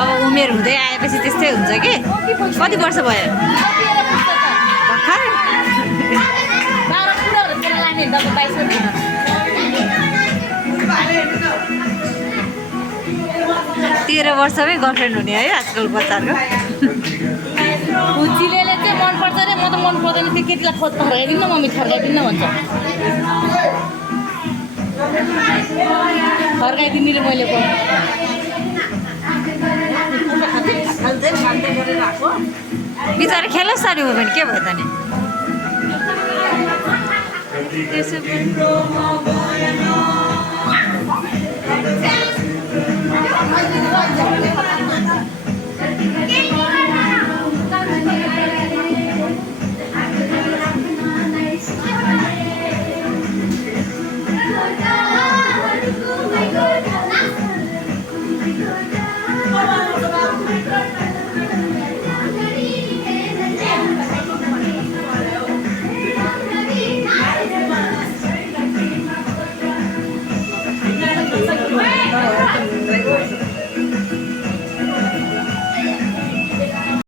अब उमेर हुँदै आएपछि त्यस्तै हुन्छ कि कति वर्ष भयो भर्खर 13 वर्षमै गर्लफ्रेन्ड हुने है आजकल बच्चाहरूको चिलेले चाहिँ मनपर्छ रे म त मन पर्दैन त्यो केटीलाई थर्काइदिनु न मम्मी थर्काइदिनु न भन्छ थर्काइदिनु रे मैले बिचरा खेलोस् सारी हो भने के भयो त नि